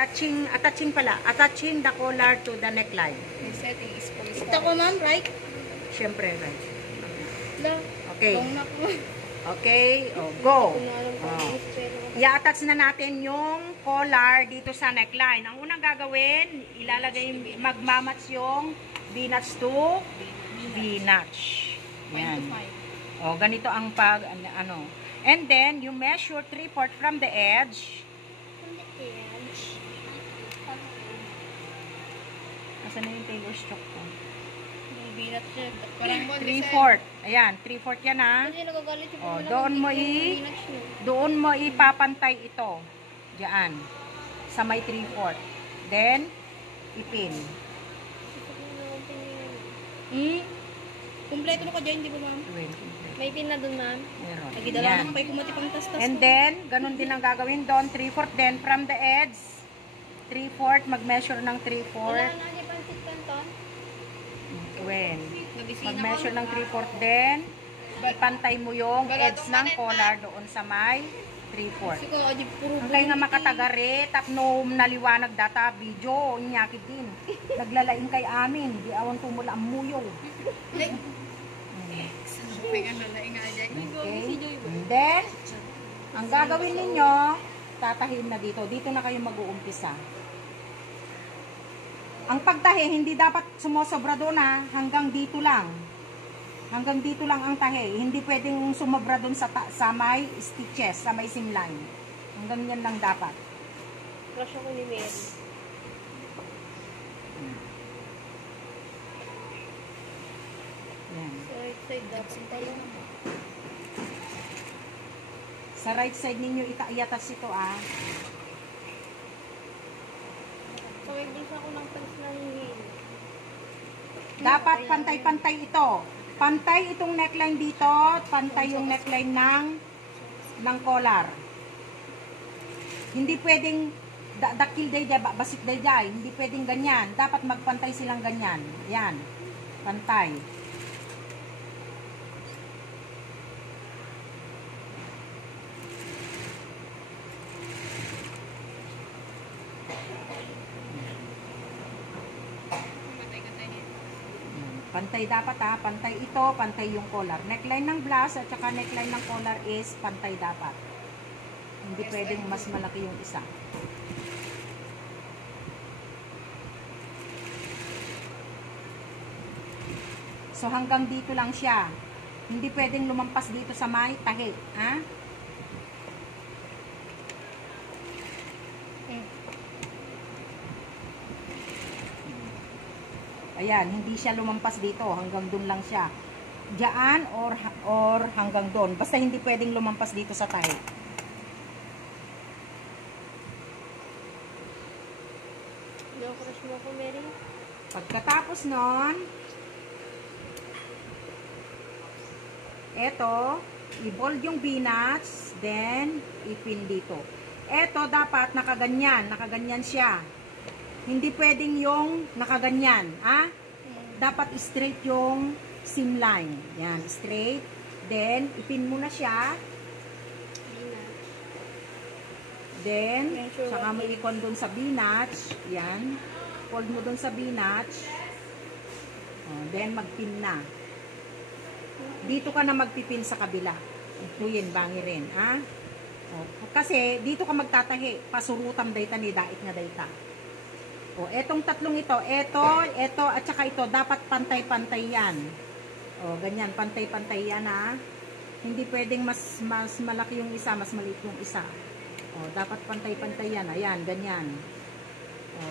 attaching the collar to the neckline. The setting is fully Ito ko, ma'am, right? Siyempre, right. La. Okay. Long na ko. Okay, go. Kung alam ko, I-attach na natin yung collar dito sa neckline. Ang unang gagawin, ilalagay, magmamatch yung V-notch to V-notch. Yan. O, ganito ang pag, ano. And then, you measure 3/4 from the edge. Asan na yung tailor stroke ko? binat siya. Parang 3/4. Ayan, 3/4 yan ha. Kasi nagagalit yung O, pamilya. doon mo ipapantay ito. Diyan. Sa may 3/4. Then, ipin. Kumpleto na ko dyan, di ba ma'am? May pin na doon ma'am. Meron. Nagidala Yan. na kayo kumati pang tas-tas. And then, ganun din ang gagawin doon. 3/4 then from the edge. 3/4, mag-measure ng 3/4. Wala na niya pang sikpan to. When? Mag-measure ng 3/4 then, ipantay mo yung edge ng collar doon sa may 3/4. Siko, adi puro. Ang kayo nga makatagari, tapno naliwanag data, video, inyakit din. Naglalain kay amin, di awan tumula ang muyo. Okay. And then, ang gagawin ninyo, tatahin na dito. Dito na kayo mag-uumpisa. Ang pagtahi, hindi dapat sumosobra doon ha. Hanggang dito lang. Hanggang dito lang ang tahi. Hindi pwedeng sumobra doon sa may stitches, sa may seam line. Hanggang yan lang dapat. Crush ako ni Mary. Yan. Sa right side, dapat tayo. Sa right side ninyo iatas ito ah. Pag-ibig ako ng pants ng heel. Dapat pantay-pantay ito. Pantay itong neckline dito, pantay yung neckline ng collar. Hindi pwedeng dakil day basit day. Hindi pwedeng ganyan. Dapat magpantay silang ganyan. Yan. Pantay. Pantay dapat ha, pantay ito, pantay yung collar. Neckline ng blouse at saka neckline ng collar is pantay dapat. Hindi pwedeng mas malaki yung isa. So hanggang dito lang siya. Hindi pwedeng lumampas dito sa may tahi, ha? Ayan, hindi siya lumampas dito. Hanggang doon lang siya. Diyan or hanggang doon. Basta hindi pwedeng lumampas dito sa tahi. Crush mo ako, Mary. Pagkatapos nun, eto, i-bold yung V-notch, then ipin dito. Eto, dapat nakaganyan. Nakaganyan siya. Hindi pwedeng yung nakaganyan, ha? Dapat straight yung seam line. Yan, straight. Then, ipin mo na siya. Then, saka mo ikon dun sa V-notch. Yan. Fold mo dun sa V-notch. Then, magpin na. Dito ka na magpipin sa kabila. Tuyin, bangi rin, ha? Kasi, dito ka magtatahi. Pasurutam dayta ni dait nga dayta. O, etong tatlong ito, ito, at saka ito, dapat pantay-pantay yan. O, ganyan, pantay-pantay yan, ha? Hindi pwedeng mas malaki yung isa, mas maliit yung isa. O, dapat pantay-pantay yan, ayan, ganyan. O.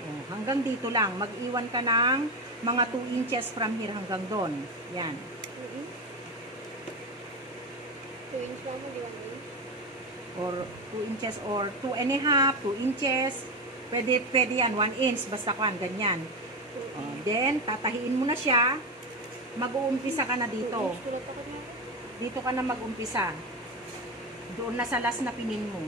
O, hanggang dito lang, mag-iwan ka ng mga 2 inches from here hanggang doon. Yan. 2 inches lang mo, di ba? Or 2 inches or 2.5, 2 inches. Pwede yan, 1 inch. Basta kuhan, ganyan. Then, tatahiin mo na siya. Mag-uumpisa ka na dito. Dito ka na mag-umpisa. Doon na sa last na pinin mo.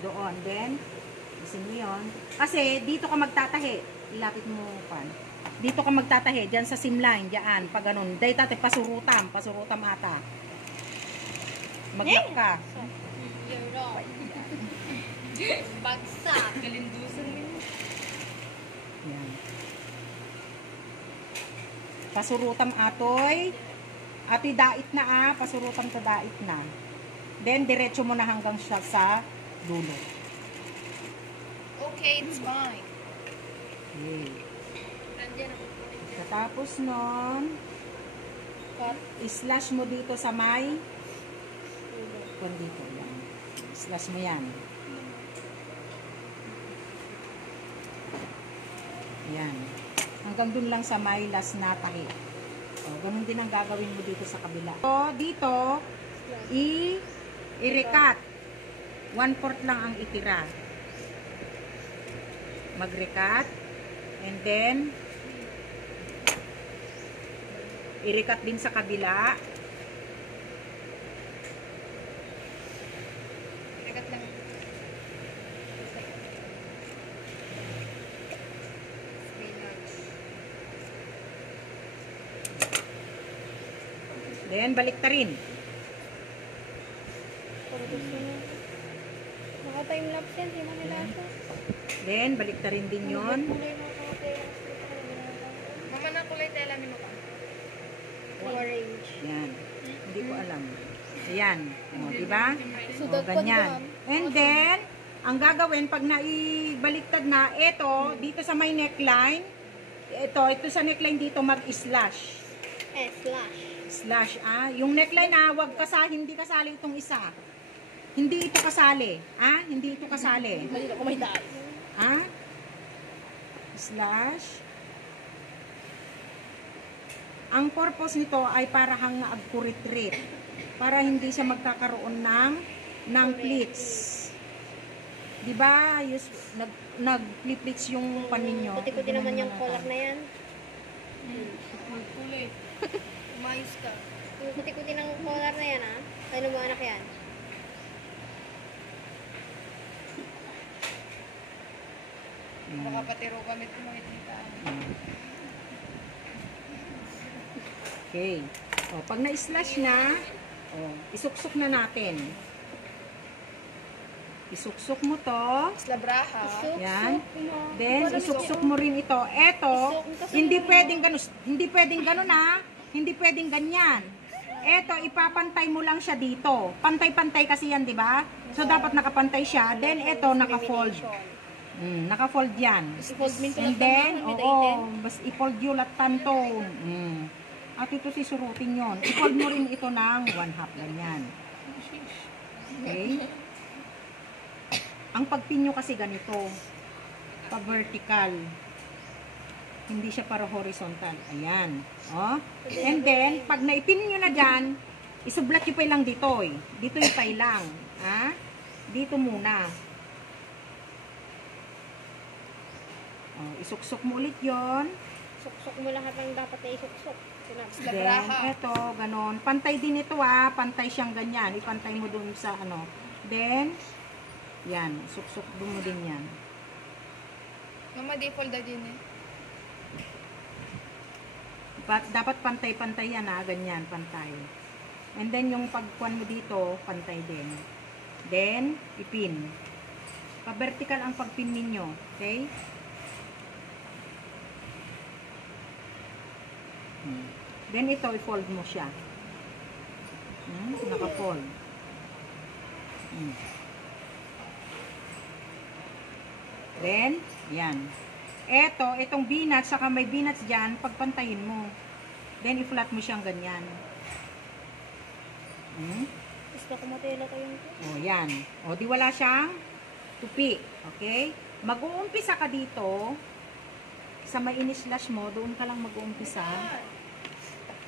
Doon. Then, isin mo yun. Kasi, dito ka magtatahi. Ilapit mo pan. Dito ka magtatahi. Diyan sa seam line. Diyan. Pag ganun. Dahil tate, pasurutam. Pasurutam ata. Mag-lock ka. Bagsak. Galindusan mo yun. Yan. Pasurutam atoy. Atoy dait na pasurutam ta dait na. Then, diretso mo na hanggang siya sa dulo. Okay, it's fine. Okay. Nandiyan ako. Katapos nun, Cut. slash mo dito sa may kung dito yan. Slash mo yan. Yan. Hanggang dun lang sa may last na tahi. O, ganun din ang gagawin mo dito sa kabila. So, dito, i-recut. 1/4 lang ang itira. Mag-recut. And then, i-recut din sa kabila. Rekat lang. Spinach. Then, balik ta rin. Puro gusto niya. Naka-timelapse yan. Di mo nila ito. Then, balik ta rin din yun. Kulay mo naka-timelapse. Mama na kulay tela ni mo ka. Orange. Yan. Hindi ko alam. Ayan. O, diba? O, Sudat pa ganyan. diba? And then, ang gagawin, pag naibaliktad na, ito, dito sa may neckline, ito sa neckline dito, mag-slash. Slash. Slash, yung neckline, wag hindi kasali itong isa. Hindi ito kasali. Hindi ito kasali. Mali ako may daan. Slash. Ang purpose nito ay para hang agkuritrit. Para hindi siya magkakaroon ng pleats. Diba? Nag-pleats yung pan ninyo. Kuti-kuti naman yung collar na yan. Kulay. Umayos ka. Yung kuti-kuti ng collar na yan, Ano mo anak yan? Baka patiro kami ito mga itinta. Okay. Pag na-slash na, isuksok na natin. Isuksok mo to. Slabraha. Yan. Then, isuksok mo rin ito. Eto, hindi pwedeng ganun. Hindi pwedeng ganun Hindi pwedeng ganyan. Eto, ipapantay mo lang siya dito. Pantay-pantay kasi yan, di ba? So, dapat nakapantay siya. Then, eto, naka-fold. Naka-fold yan. I-fold min And then, bas i-fold yun at tanto. At ito sisurutin yon. I-fold mo rin ito ng 1/2. Ganyan. Okay? Ang pagpinyo kasi ganito. Pa-vertical. Hindi siya para horizontal. Ayan. And then, pag naipin nyo na dyan, isublat nyo pa lang dito. Dito yung pay lang. Dito muna. Isuksok mo ulit yon. Suksok mo lahat ng dapat na isuksok. Then, ito, ganon. Pantay din ito, Pantay siyang ganyan. Ipantay mo dun sa, Then, yan. Suksok dun mo din yan. Mama, default na din eh. Dapat pantay-pantay yan, Ganyan, pantay. And then, yung pagkuhan mo dito, pantay din. Then, ipin. Pa-vertical ang pagpin ninyo. Okay? Then, ito, i-fold mo siya. Naka-fold. Then, yan. Itong binats, saka may binats dyan, pagpantayin mo. Then, i-flat mo siyang ganyan. Gusto ko matila ko yung Yan. Di wala siyang tupi. Okay? Mag-uumpisa ka dito, sa may in-slash mo, doon ka lang mag-uumpisa.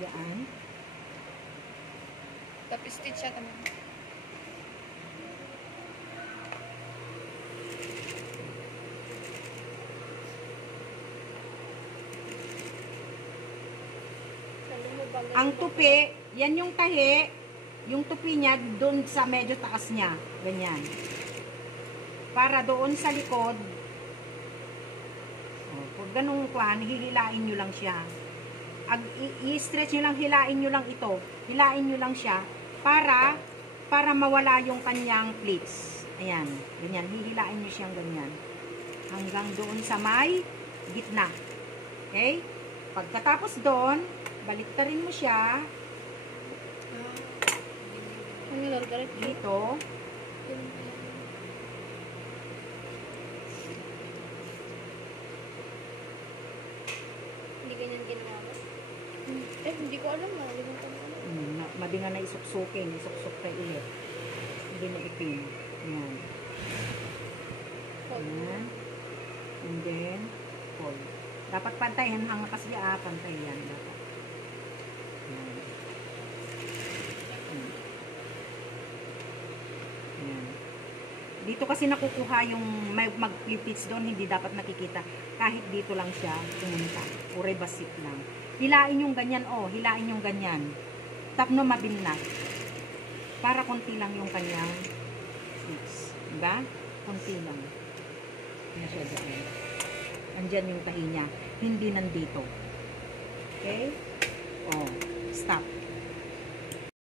Yan. Tapos stitch siya naman. Ang tupi, yan yung tahi, yung tupi niya doon sa medyo taas niya. Ganyan. Para doon sa likod, pag ganung kuhan, hihilain nyo lang siya. I-stretch nyo lang, hilain nyo lang ito. Hilain nyo lang siya para mawala yung kanyang pleats. Ayan, ganyan. Hihilain nyo siyang ganyan. Hanggang doon sa may gitna. Okay? Pagkatapos doon, baliktarin mo siya Ang nalagarit dito. Hindi ganyan ginawa. Hindi ko alam. Nalimutan ko. Madi nga na isuksukin. Isuksuk tayo ulit. Hindi na ipin. Ayan. Ayan. And then, fold. Dapat pantay. Ang kasi pantay yan. Dapat. Ayan. Ayan. Dito kasi nakukuha yung mag-flip-pitch doon. Hindi dapat nakikita. Kahit dito lang siya pumunta. Ure basit lang. Hilain yung ganyan. Hilain yung ganyan. Tapno mabinat. Para konti lang yung kanyang pitch. Diba? Konti lang. Yan siya dyan. Andyan yung tahi niya. Hindi nandito. Okay? Stop.